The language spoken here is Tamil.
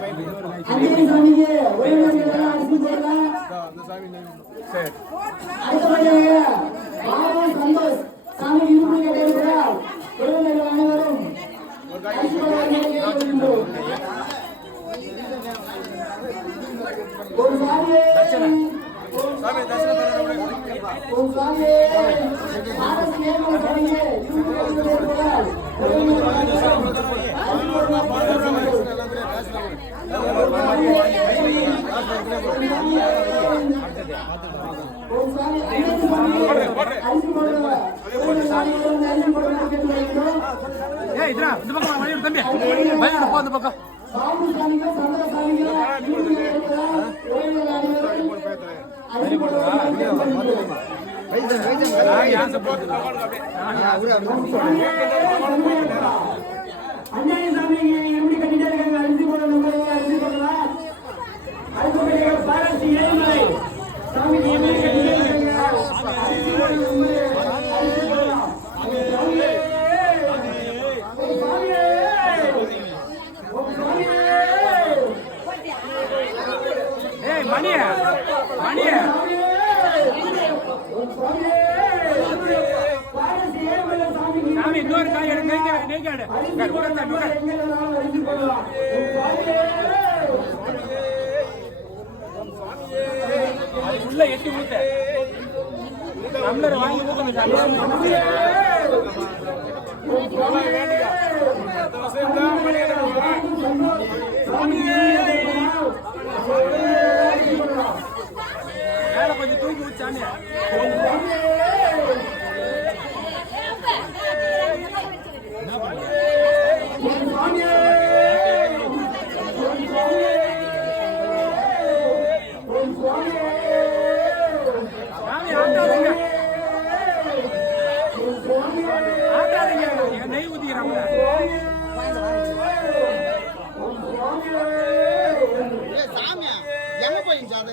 அஞ்சலி சாமிக்கு ஒரே நேரத்துல அரிசி போடலாம். அந்த சாமி சரி. அடுத்தபடியாக பாபா சந்தோஷ் சாமி இருப்பு கேட்டிருக்கிறார். உறவினர்கள் அனைவரும் அரிசி போடுவார்கள். ஒரு சாமியே சாமி தரிசனம் ஒரு சாமியே ஆனந்த் ஏகோ சாமியே இருப்பு கேட்டிருக்கிறார். உறவினர்கள் அனைவரும் அரிசி போடுவார்கள். அஞ்சாணி சாமி எப்படி கட்டிட்டே இருக்காங்க. அரிசி போடணும், அரிசி போடலாம். அடுத்தபடியாக பாராசி ஏழுமலை சாமிக்கு எப்படி கட்டிட்டே இருக்காங்க. அரிசி போடணும், அரிசி போடலாம். இன்னொரு காய் எடுத்து உள்ள எட்டி ஊத்த நம்மள வாங்கி ஊத்தணும். மேல கொஞ்சம் தூக்கி ஊச்சானே. நெய் ஊத்திக்கிறாங்க. சாமியா எங்க போயிடுச்சு அது